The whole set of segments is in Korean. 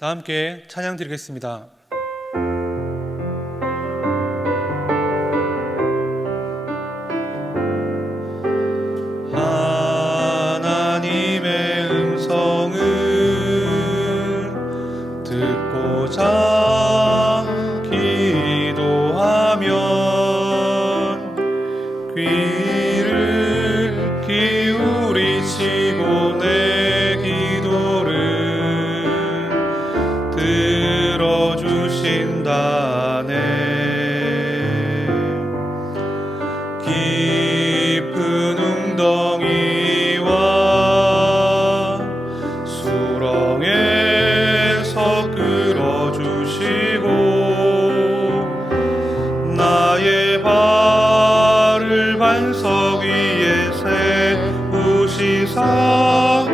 다 함께 찬양 드리겠습니다. 하나님의 음성을 듣고자 기도하면 귀를 기울이시고 내 기도를 들어주신다네. 깊은 웅덩이와 수렁에서 끌어주시고 나의 발을 반석 위에 세우시사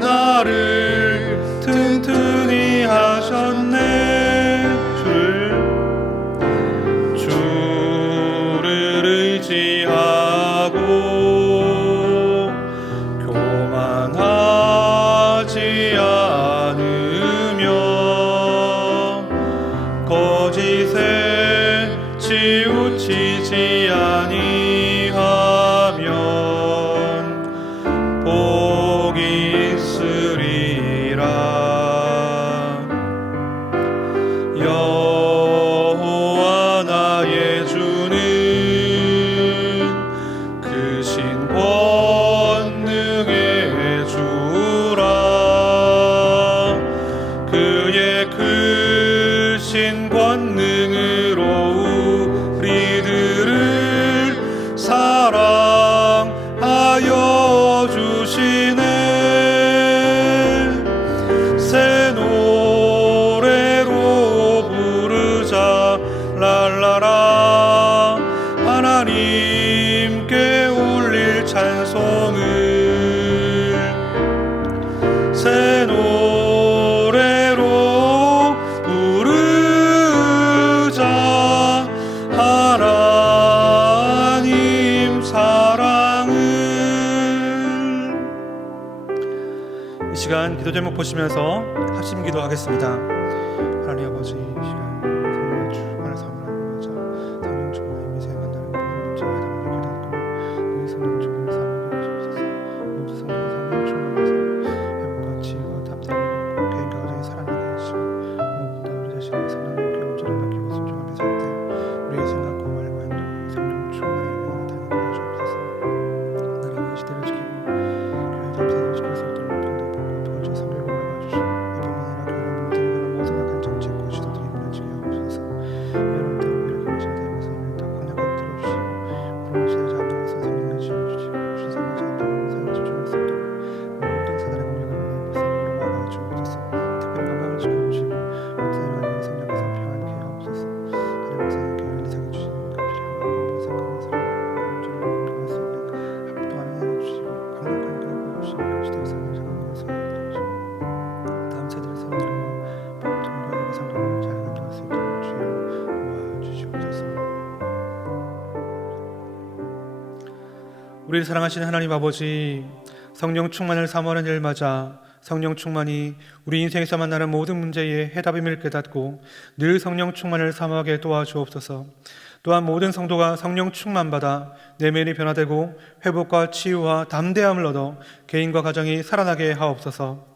나를 튼튼히 하셨네. 주를 의지하고 교만하지 않으며 거짓에 치우치지 아니하면 복이 있으리라. 여호와 나의 주는 크신 권능의 주라. 그의 크신 권능으로 우리들을 사랑하여 주시네. 새 노래로 부르자 랄라라. 하나님께 올릴 찬송을 새 노래로 부르자. 하나님 사랑을. 이 시간 기도 제목 보시면서 합심 기도하겠습니다. 하나님 아버지, 이 시간 성령의 충만을 사모하자 성령 충만의 미세한 나를 모든 문제에 담는 깨닫고 너희 성령 충만을 사모하게 하시옵소서. 모두 성령 충만해서 회복과 치유와 답답을 받고 개인과 가정이 살아나게 하시고 무엇보다 우리 자신의 성령님께 온전히 맡기고 순종하며 살 때 우리의 생각과 말과 행동이 성령 충만의 영향을 다하게 하시옵소서. 나라와 이 시대를 지키고 교회 담사를 지킬 수 있도록 평등복과 도와줘 성령을 막아주시고 이뿐만 아니라 교회를 물들이거나 모든 악한 정책과 시도들이 무너지게 하옵소서. 여러분 때문에 이렇게 되면서 더 강력하게 들어주시고 불안한 시대를 잡는 것은 성령의 지혜를 주시고 신성하지 않다는 사역을 집중할 수 있도록 모든 사단의 공격을 불쌍으로 막아주옵소서. 특별히 건강을 지켜주시고 모든 일하는 성령께서 평안케 하옵소서. 다른 목사님 교회를 이상해 주시는 갑질이 한번 생각하는 사람을 온전히 공격할 수 있는 합동하는 은혜를 주시고 강력한 그를 보시고 시대의 삶을 장악하는 성령을 주시고 다음 세대의 성령과 복음 전도하는 성령을 잘 감당할 수 있도록 주여 도와주시옵소서. 우리를 사랑하시는 하나님 아버지, 성령 충만을 사모하는 일마다 성령 충만이 우리 인생에서 만나는 모든 문제의 해답임을 깨닫고 늘 성령 충만을 사모하게 도와주옵소서. 또한 모든 성도가 성령 충만받아 내면이 변화되고 회복과 치유와 담대함을 얻어 개인과 가정이 살아나게 하옵소서.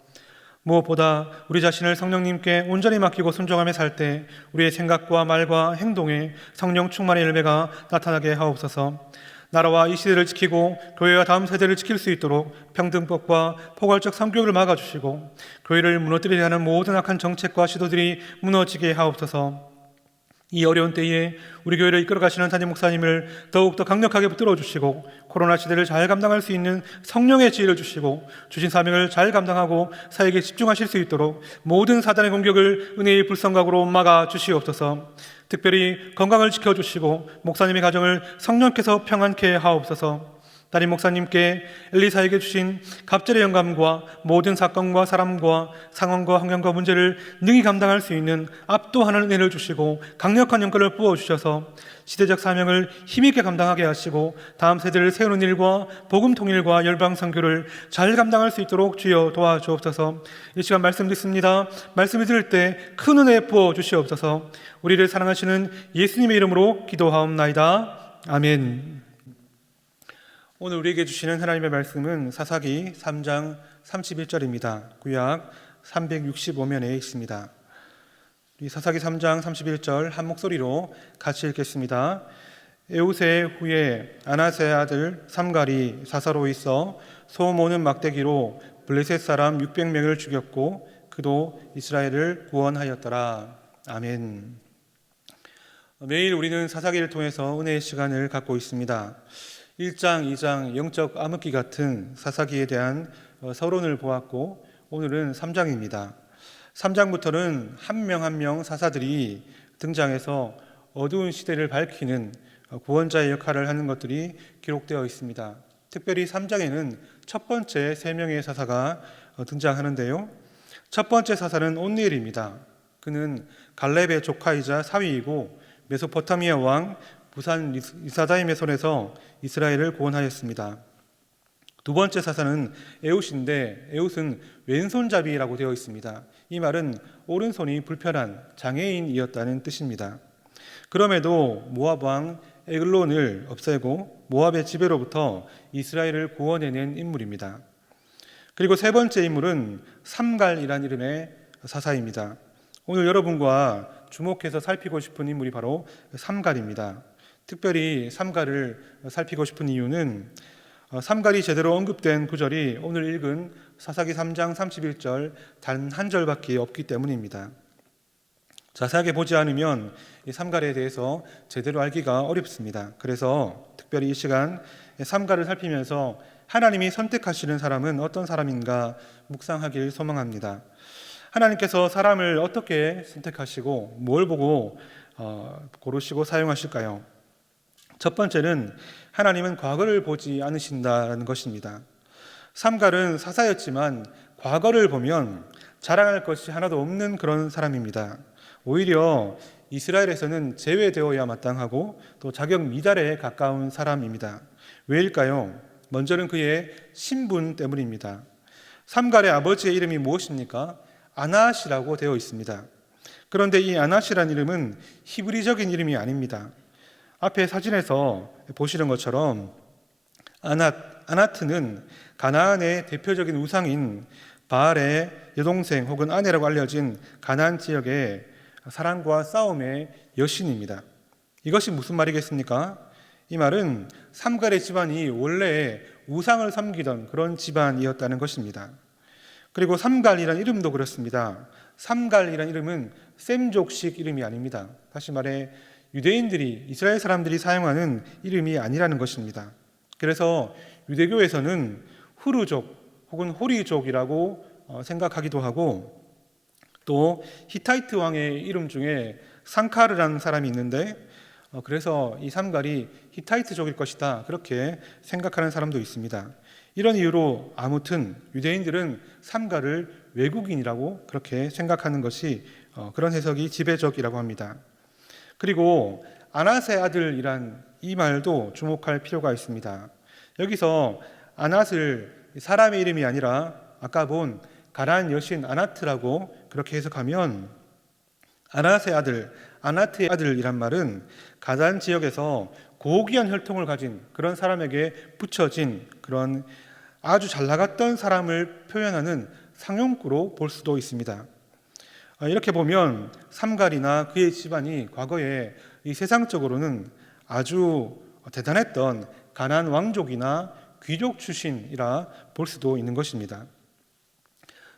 무엇보다 우리 자신을 성령님께 온전히 맡기고 순종하며 살 때 우리의 생각과 말과 행동에 성령 충만의 열매가 나타나게 하옵소서. 나라와 이 시대를 지키고 교회와 다음 세대를 지킬 수 있도록 평등법과 포괄적 성교육을 막아주시고 교회를 무너뜨리려 하는 모든 악한 정책과 시도들이 무너지게 하옵소서. 이 어려운 때에 우리 교회를 이끌어가시는 담임 목사님을 더욱더 강력하게 붙들어 주시고 코로나 시대를 잘 감당할 수 있는 성령의 지혜를 주시고 주신 사명을 잘 감당하고 사역에 집중하실 수 있도록 모든 사단의 공격을 은혜의 불성각으로 막아 주시옵소서. 특별히 건강을 지켜주시고 목사님의 가정을 성령께서 평안케 하옵소서. 담임 목사님께 엘리사에게 주신 갑절의 영감과 모든 사건과 사람과 상황과 환경과 문제를 능히 감당할 수 있는 압도하는 은혜를 주시고 강력한 영광을 부어주셔서 시대적 사명을 힘있게 감당하게 하시고 다음 세대를 세우는 일과 복음 통일과 열방 선교를 잘 감당할 수 있도록 주여 도와주옵소서. 이 시간 말씀 듣습니다. 말씀을 들을 때 큰 은혜 부어주시옵소서. 우리를 사랑하시는 예수님의 이름으로 기도하옵나이다. 아멘. 오늘 우리에게 주시는 하나님의 말씀은 사사기 3장 31절입니다. 구약 365면에 있습니다. 이 사사기 3장 31절 한 목소리로 같이 읽겠습니다. 에우세 후에 아나세 아들 삼갈이 사사로 있어 소 모는 막대기로 블레셋 사람 600명을 죽였고 그도 이스라엘을 구원하였더라. 아멘. 매일 우리는 사사기를 통해서 은혜의 시간을 갖고 있습니다. 1장, 2장 영적 암흑기 같은 사사기에 대한 서론을 보았고 오늘은 3장입니다. 3장부터는 한 명 한 명 사사들이 등장해서 어두운 시대를 밝히는 구원자의 역할을 하는 것들이 기록되어 있습니다. 특별히 3장에는 첫 번째 3명의 사사가 등장하는데요. 첫 번째 사사는 온니엘입니다. 그는 갈렙의 조카이자 사위이고 메소포타미아 왕 부산 리사다임의 손에서 이스라엘을 구원하였습니다. 두 번째 사사는 에웃인데 에웃은 왼손잡이라고 되어 있습니다. 이 말은 오른손이 불편한 장애인이었다는 뜻입니다. 그럼에도 모압 왕 에글론을 없애고 모압의 지배로부터 이스라엘을 구원해낸 인물입니다. 그리고 세 번째 인물은 삼갈이라는 이름의 사사입니다. 오늘 여러분과 주목해서 살피고 싶은 인물이 바로 삼갈입니다. 특별히 삼갈을 살피고 싶은 이유는 삼갈이 제대로 언급된 구절이 오늘 읽은 사사기 3장 31절 단 한 절밖에 없기 때문입니다. 자세하게 보지 않으면 이 삼갈에 대해서 제대로 알기가 어렵습니다. 그래서 특별히 이 시간 삼갈을 살피면서 하나님이 선택하시는 사람은 어떤 사람인가 묵상하길 소망합니다. 하나님께서 사람을 어떻게 선택하시고 뭘 보고 고르시고 사용하실까요? 첫 번째는 하나님은 과거를 보지 않으신다는 것입니다. 삼갈은 사사였지만 과거를 보면 자랑할 것이 하나도 없는 그런 사람입니다. 오히려 이스라엘에서는 제외되어야 마땅하고 또 자격 미달에 가까운 사람입니다. 왜일까요? 먼저는 그의 신분 때문입니다. 삼갈의 아버지의 이름이 무엇입니까? 아낫이라고 되어 있습니다. 그런데 이 아낫이라는 이름은 히브리적인 이름이 아닙니다. 앞에 사진에서 보시는 것처럼 아나트는 가나안의 대표적인 우상인 바알의 여동생 혹은 아내라고 알려진 가나안 지역의 사랑과 싸움의 여신입니다. 이것이 무슨 말이겠습니까? 이 말은 삼갈의 집안이 원래 우상을 섬기던 그런 집안이었다는 것입니다. 그리고 삼갈이라는 이름도 그렇습니다. 삼갈이라는 이름은 셈족식 이름이 아닙니다. 다시 말해 유대인들이 이스라엘 사람들이 사용하는 이름이 아니라는 것입니다. 그래서 유대교에서는 후르족 혹은 호리족이라고 생각하기도 하고 또 히타이트 왕의 이름 중에 상카르라는 사람이 있는데 그래서 이 삼갈이 히타이트족일 것이다 그렇게 생각하는 사람도 있습니다. 이런 이유로 아무튼 유대인들은 삼갈을 외국인이라고 그렇게 생각하는 것이 그런 해석이 지배적이라고 합니다. 그리고 아낫의 아들이란 이 말도 주목할 필요가 있습니다. 여기서 아낫을 사람의 이름이 아니라 아까 본 가나안 여신 아나트라고 그렇게 해석하면 아낫의 아들, 아나트의 아들이란 말은 가나안 지역에서 고귀한 혈통을 가진 그런 사람에게 붙여진 그런 아주 잘 나갔던 사람을 표현하는 상용구로 볼 수도 있습니다. 이렇게 보면 삼갈이나 그의 집안이 과거에 이 세상적으로는 아주 대단했던 가나안 왕족이나 귀족 출신이라 볼 수도 있는 것입니다.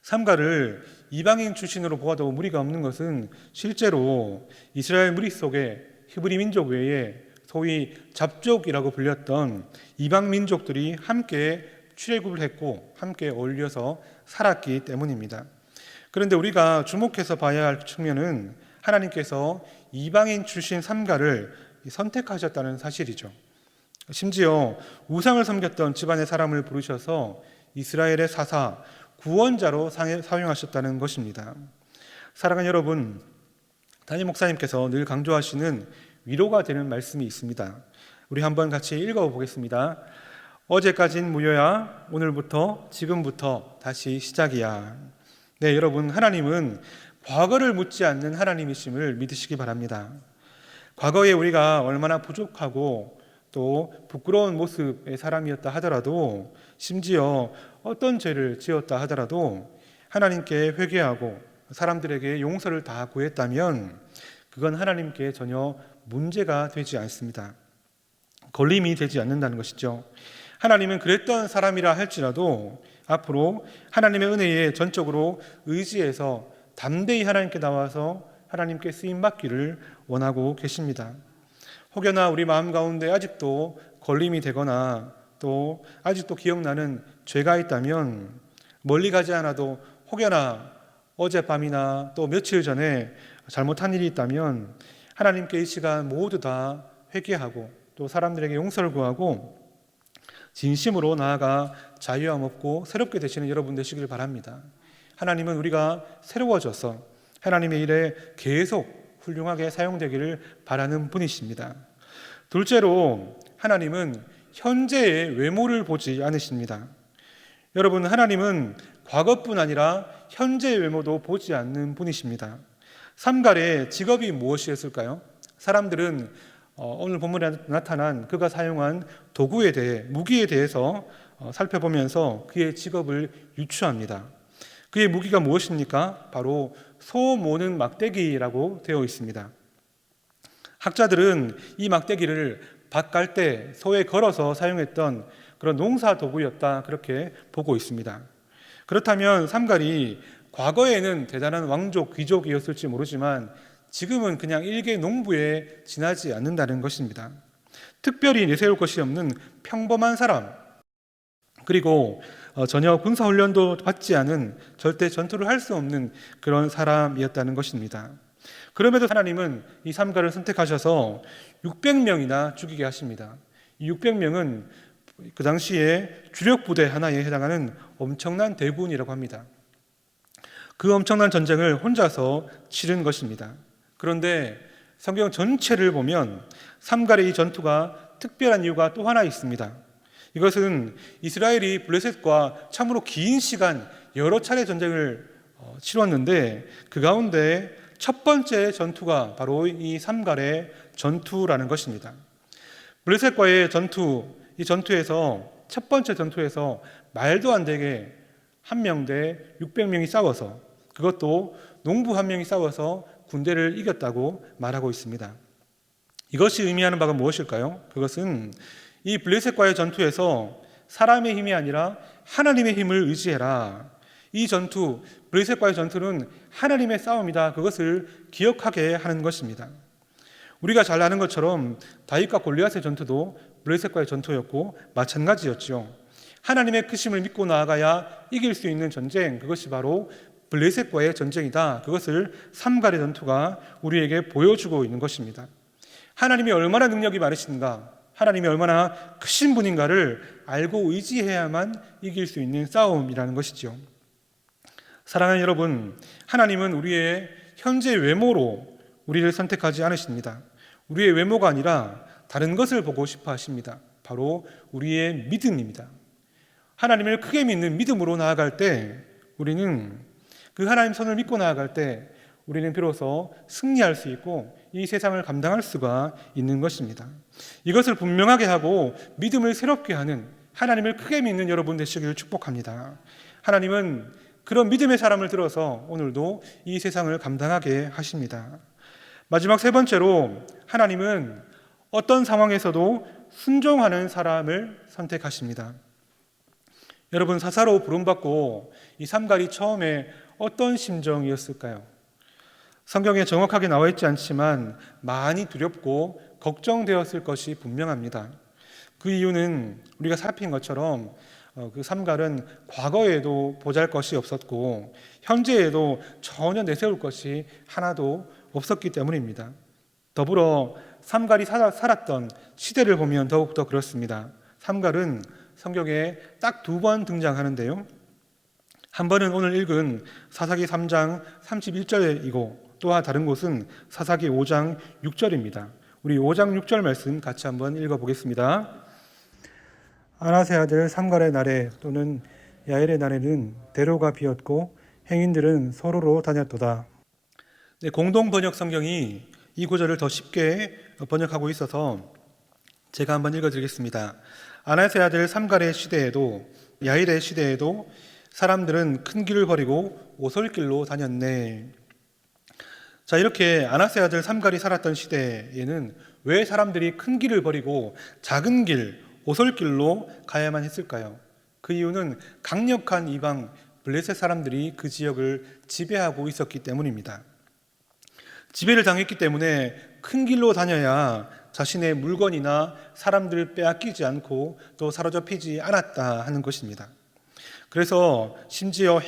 삼갈을 이방인 출신으로 보아도 무리가 없는 것은 실제로 이스라엘 무리 속에 히브리 민족 외에 소위 잡족이라고 불렸던 이방 민족들이 함께 출애굽을 했고 함께 어울려서 살았기 때문입니다. 그런데 우리가 주목해서 봐야 할 측면은 하나님께서 이방인 출신 삼갈을 선택하셨다는 사실이죠. 심지어 우상을 섬겼던 집안의 사람을 부르셔서 이스라엘의 사사, 구원자로 사용하셨다는 것입니다. 사랑하는 여러분, 담임 목사님께서 늘 강조하시는 위로가 되는 말씀이 있습니다. 우리 한번 같이 읽어보겠습니다. 어제까진 무효야, 오늘부터 지금부터 다시 시작이야. 네, 여러분, 하나님은 과거를 묻지 않는 하나님이심을 믿으시기 바랍니다. 과거에 우리가 얼마나 부족하고 또 부끄러운 모습의 사람이었다 하더라도, 심지어 어떤 죄를 지었다 하더라도 하나님께 회개하고 사람들에게 용서를 다 구했다면 그건 하나님께 전혀 문제가 되지 않습니다. 걸림이 되지 않는다는 것이죠. 하나님은 그랬던 사람이라 할지라도 앞으로 하나님의 은혜에 전적으로 의지해서 담대히 하나님께 나와서 하나님께 쓰임받기를 원하고 계십니다. 혹여나 우리 마음 가운데 아직도 걸림이 되거나 또 아직도 기억나는 죄가 있다면 멀리 가지 않아도 혹여나 어젯밤이나 또 며칠 전에 잘못한 일이 있다면 하나님께 이 시간 모두 다 회개하고 또 사람들에게 용서를 구하고 진심으로 나아가 자유함 없고 새롭게 되시는 여러분 되시길 바랍니다. 하나님은 우리가 새로워져서 하나님의 일에 계속 훌륭하게 사용되기를 바라는 분이십니다. 둘째로 하나님은 현재의 외모를 보지 않으십니다. 여러분, 하나님은 과거뿐 아니라 현재의 외모도 보지 않는 분이십니다. 삼갈의 직업이 무엇이었을까요? 사람들은 오늘 본문에 나타난 그가 사용한 도구에 대해, 무기에 대해서 살펴보면서 그의 직업을 유추합니다. 그의 무기가 무엇입니까? 바로 소 모는 막대기라고 되어 있습니다. 학자들은 이 막대기를 밭 갈 때 소에 걸어서 사용했던 그런 농사 도구였다, 그렇게 보고 있습니다. 그렇다면 삼갈이 과거에는 대단한 왕족, 귀족이었을지 모르지만 지금은 그냥 일개 농부에 지나지 않는다는 것입니다. 특별히 내세울 것이 없는 평범한 사람, 그리고 전혀 군사훈련도 받지 않은, 절대 전투를 할 수 없는 그런 사람이었다는 것입니다. 그럼에도 하나님은 이 삼갈을 선택하셔서 600명이나 죽이게 하십니다. 이 600명은 그 당시에 주력 부대 하나에 해당하는 엄청난 대군이라고 합니다. 그 엄청난 전쟁을 혼자서 치른 것입니다. 그런데 성경 전체를 보면 삼갈의 이 전투가 특별한 이유가 또 하나 있습니다. 이것은 이스라엘이 블레셋과 참으로 긴 시간 여러 차례 전쟁을 치렀는데 그 가운데 첫 번째 전투가 바로 이 삼갈의 전투라는 것입니다. 블레셋과의 전투, 이 전투에서 첫 번째 전투에서 말도 안 되게 한 명대 600명이 싸워서, 그것도 농부 한 명이 싸워서 군대를 이겼다고 말하고 있습니다. 이것이 의미하는 바가 무엇일까요? 그것은 이 블레셋과의 전투에서 사람의 힘이 아니라 하나님의 힘을 의지해라. 이 전투, 블레셋과의 전투는 하나님의 싸움이다. 그것을 기억하게 하는 것입니다. 우리가 잘 아는 것처럼 다윗과 골리앗의 전투도 블레셋과의 전투였고 마찬가지였죠. 하나님의 크심을 믿고 나아가야 이길 수 있는 전쟁, 그것이 바로 블레셋과의 전쟁이다. 그것을 삼갈의 전투가 우리에게 보여주고 있는 것입니다. 하나님이 얼마나 능력이 많으신가, 하나님이 얼마나 크신 분인가를 알고 의지해야만 이길 수 있는 싸움이라는 것이죠. 사랑하는 여러분, 하나님은 우리의 현재 외모로 우리를 선택하지 않으십니다. 우리의 외모가 아니라 다른 것을 보고 싶어 하십니다. 바로 우리의 믿음입니다. 하나님을 크게 믿는 믿음으로 나아갈 때, 우리는 그 하나님 손을 믿고 나아갈 때 우리는 비로소 승리할 수 있고 이 세상을 감당할 수가 있는 것입니다. 이것을 분명하게 하고 믿음을 새롭게 하는, 하나님을 크게 믿는 여러분 되시기를 축복합니다. 하나님은 그런 믿음의 사람을 들어서 오늘도 이 세상을 감당하게 하십니다. 마지막 세 번째로 하나님은 어떤 상황에서도 순종하는 사람을 선택하십니다. 여러분, 사사로 부름받고 이 삼갈이 처음에 어떤 심정이었을까요? 성경에 정확하게 나와 있지 않지만 많이 두렵고 걱정되었을 것이 분명합니다. 그 이유는 우리가 살핀 것처럼 그 삼갈은 과거에도 보잘것이 없었고 현재에도 전혀 내세울 것이 하나도 없었기 때문입니다. 더불어 삼갈이 살았던 시대를 보면 더욱더 그렇습니다. 삼갈은 성경에 딱 2번 등장하는데요. 한 번은 오늘 읽은 사사기 3장 31절이고 또 다른 곳은 사사기 5장 6절입니다. 우리 5장 6절 말씀 같이 한번 읽어보겠습니다. 아나세 아들 삼갈의 날에 또는 야엘의 날에는 대로가 비었고 행인들은 서로로 다녔도다. 네, 공동 번역 성경이 이 구절을 더 쉽게 번역하고 있어서 제가 한번 읽어드리겠습니다. 아나세 아들 삼갈의 시대에도 야일의 시대에도 사람들은 큰 길을 버리고 오솔길로 다녔네. 자, 이렇게 아나세 아들 삼갈이 살았던 시대에는 왜 사람들이 큰 길을 버리고 작은 길, 오솔길로 가야만 했을까요? 그 이유는 강력한 이방 블레셋 사람들이 그 지역을 지배하고 있었기 때문입니다. 지배를 당했기 때문에 큰 길로 다녀야 자신의 물건이나 사람들을 빼앗기지 않고 또 사로잡히지 않았다 하는 것입니다. 그래서 심지어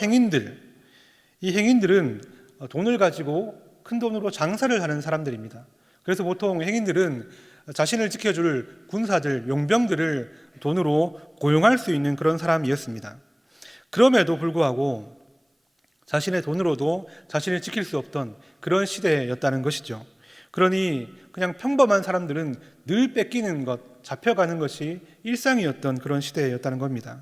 이 행인들은 돈을 가지고 큰 돈으로 장사를 하는 사람들입니다. 그래서 보통 행인들은 자신을 지켜줄 군사들, 용병들을 돈으로 고용할 수 있는 그런 사람이었습니다. 그럼에도 불구하고 자신의 돈으로도 자신을 지킬 수 없던 그런 시대였다는 것이죠. 그러니 그냥 평범한 사람들은 늘 뺏기는 것, 잡혀가는 것이 일상이었던 그런 시대였다는 겁니다.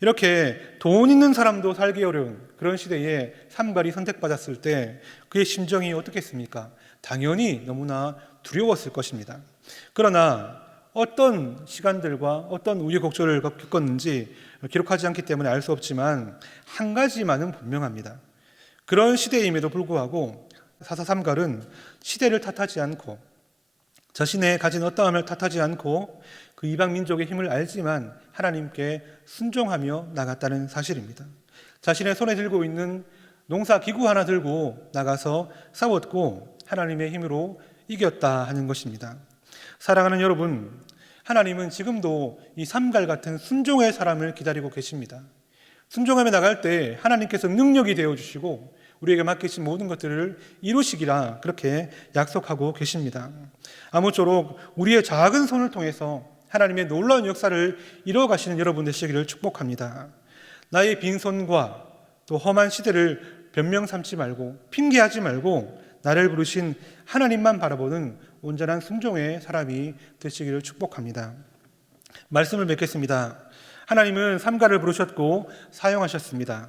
이렇게 돈 있는 사람도 살기 어려운 그런 시대에 삼갈이 선택받았을 때 그의 심정이 어떻겠습니까? 당연히 너무나 두려웠을 것입니다. 그러나 어떤 시간들과 어떤 우여곡절을 겪었는지 기록하지 않기 때문에 알 수 없지만 한 가지만은 분명합니다. 그런 시대임에도 불구하고 사사 삼갈은 시대를 탓하지 않고 자신의 가진 어떠함을 탓하지 않고 그 이방 민족의 힘을 알지만 하나님께 순종하며 나갔다는 사실입니다. 자신의 손에 들고 있는 농사 기구 하나 들고 나가서 싸웠고 하나님의 힘으로 이겼다 하는 것입니다. 사랑하는 여러분, 하나님은 지금도 이 삼갈 같은 순종의 사람을 기다리고 계십니다. 순종하며 나갈 때 하나님께서 능력이 되어주시고 우리에게 맡기신 모든 것들을 이루시기라 그렇게 약속하고 계십니다. 아무쪼록 우리의 작은 손을 통해서 하나님의 놀라운 역사를 이루어가시는 여러분 되시기를 축복합니다. 나의 빈손과 또 험한 시대를 변명 삼지 말고 핑계하지 말고 나를 부르신 하나님만 바라보는 온전한 순종의 사람이 되시기를 축복합니다. 말씀을 맺겠습니다. 하나님은 삼갈을 부르셨고 사용하셨습니다.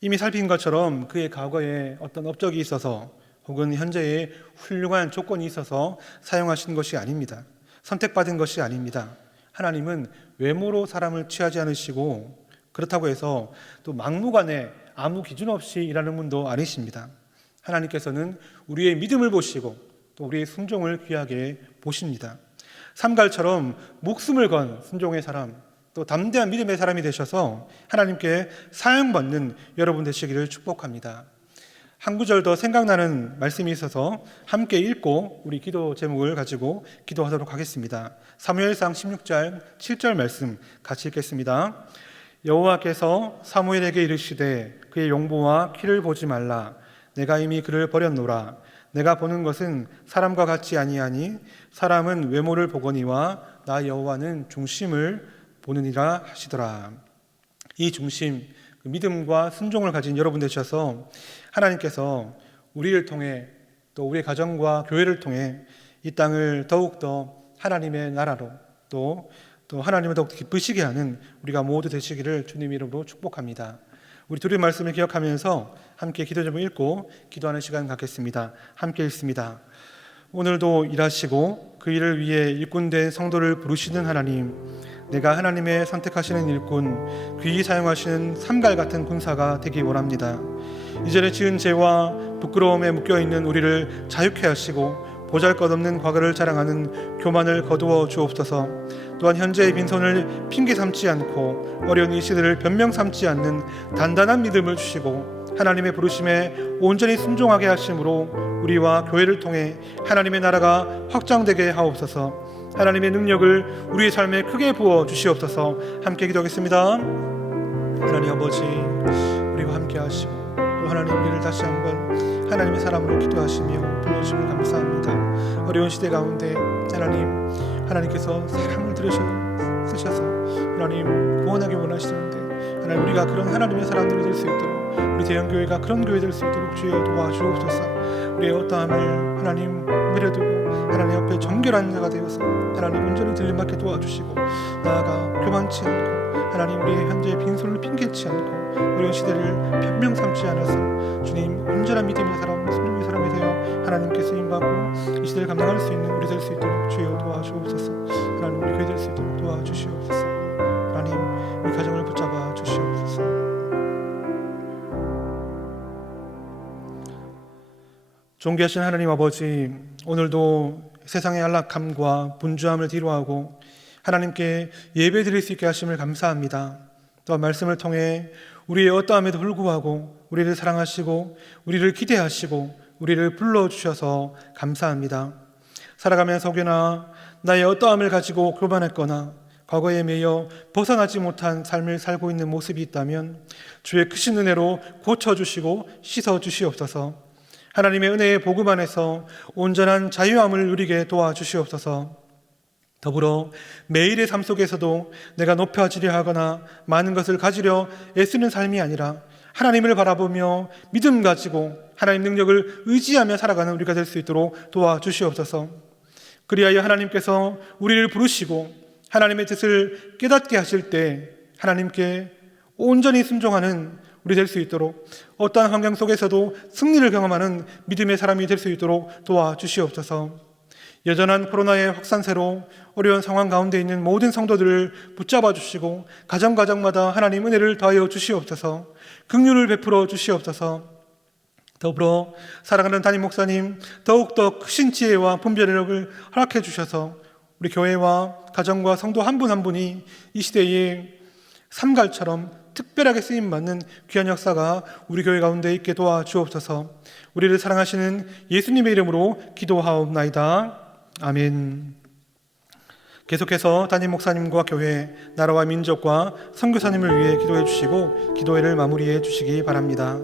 이미 살핀 것처럼 그의 과거에 어떤 업적이 있어서 혹은 현재의 훌륭한 조건이 있어서 사용하신 것이 아닙니다. 선택받은 것이 아닙니다. 하나님은 외모로 사람을 취하지 않으시고 그렇다고 해서 또 막무가내 아무 기준 없이 일하는 분도 아니십니다. 하나님께서는 우리의 믿음을 보시고 또 우리의 순종을 귀하게 보십니다. 삼갈처럼 목숨을 건 순종의 사람, 또 담대한 믿음의 사람이 되셔서 하나님께 사용받는 여러분 되시기를 축복합니다. 한 구절 더 생각나는 말씀이 있어서 함께 읽고 우리 기도 제목을 가지고 기도하도록 하겠습니다. 사무엘상 16장 7절 말씀 같이 읽겠습니다. 여호와께서 사무엘에게 이르시되 그의 용모와 키를 보지 말라. 내가 이미 그를 버렸노라. 내가 보는 것은 사람과 같지 아니하니 사람은 외모를 보거니와 나 여호와는 중심을 보느니라 하시더라. 이 중심, 믿음과 순종을 가진 여러분 되셔서 하나님께서 우리를 통해 또 우리의 가정과 교회를 통해 이 땅을 더욱더 하나님의 나라로 또 하나님을 더욱 기쁘시게 하는 우리가 모두 되시기를 주님 이름으로 축복합니다. 우리 둘의 말씀을 기억하면서 함께 기도 좀 읽고 기도하는 시간 갖겠습니다. 함께 읽습니다. 오늘도 일하시고 그 일을 위해 일꾼된 성도를 부르시는 하나님, 내가 하나님의 선택하시는 일꾼, 귀히 사용하시는 삼갈 같은 군사가 되기 원합니다. 이전에 지은 죄와 부끄러움에 묶여있는 우리를 자유케 하시고 보잘것없는 과거를 자랑하는 교만을 거두어 주옵소서. 또한 현재의 빈손을 핑계 삼지 않고 어려운 이 시대를 변명 삼지 않는 단단한 믿음을 주시고 하나님의 부르심에 온전히 순종하게 하심으로 우리와 교회를 통해 하나님의 나라가 확장되게 하옵소서. 하나님의 능력을 우리의 삶에 크게 부어 주시옵소서. 함께 기도하겠습니다. 하나님 아버지, 우리와 함께 하시고 또 하나님 우리를 다시 한번 하나님의 사람으로 기도하시며 불러주시면 감사합니다. 어려운 시대 가운데 하나님께서 사랑을 쓰셔서 하나님 구원하기 원하시는데 하나님 우리가 그런 하나님의 사람들이 될 수 있도록 우리 대형교회가 그런 교회 될 수 있도록 주여 도와주옵소서. 우리의 어떠함을 하나님 내려두고 하나님 앞에 정결한 자가 되어서 하나님 온전히 들림받게 도와주시고 나아가 교만치 않고 하나님 우리의 현재 빈손을 핑계치 않고 어려운 시대를 변명 삼지 않아서 주님 온전한 믿음의 사람, 순종의 사람이 되어 하나님께 쓰임받고 이 시대를 감당할 수 있는 우리 될 수 있도록 주여 도와주옵소서. 하나님 우리 교회 될 수 있도록 도와주시옵소서. 하나님 우리 가정을 붙잡아 주시옵소서. 존귀하신 하나님 아버지, 오늘도 세상의 안락함과 분주함을 뒤로하고 하나님께 예배드릴 수 있게 하심을 감사합니다. 또 말씀을 통해 우리의 어떠함에도 불구하고 우리를 사랑하시고 우리를 기대하시고 우리를 불러주셔서 감사합니다. 살아가면서 혹여나 나의 어떠함을 가지고 교만했거나 과거에 매여 벗어나지 못한 삶을 살고 있는 모습이 있다면 주의 크신 은혜로 고쳐주시고 씻어주시옵소서. 하나님의 은혜의 복음 안에서 온전한 자유함을 누리게 도와주시옵소서. 더불어 매일의 삶 속에서도 내가 높여지려 하거나 많은 것을 가지려 애쓰는 삶이 아니라 하나님을 바라보며 믿음 가지고 하나님 능력을 의지하며 살아가는 우리가 될 수 있도록 도와주시옵소서. 그리하여 하나님께서 우리를 부르시고 하나님의 뜻을 깨닫게 하실 때 하나님께 온전히 순종하는 우리 될 수 있도록 어떠한 환경 속에서도 승리를 경험하는 믿음의 사람이 될 수 있도록 도와주시옵소서. 여전한 코로나의 확산세로 어려운 상황 가운데 있는 모든 성도들을 붙잡아 주시고 가정마다 하나님 은혜를 더하여 주시옵소서. 긍휼을 베풀어 주시옵소서. 더불어 사랑하는 담임 목사님 더욱더 크신 지혜와 분별력을 허락해 주셔서 우리 교회와 가정과 성도 한 분 한 분이 이 시대에 삼갈처럼 특별하게 쓰임받는 귀한 역사가 우리 교회 가운데 있게 도와주옵소서. 우리를 사랑하시는 예수님의 이름으로 기도하옵나이다. 아멘. 계속해서 담임 목사님과 교회, 나라와 민족과 선교사님을 위해 기도해 주시고 기도회를 마무리해 주시기 바랍니다.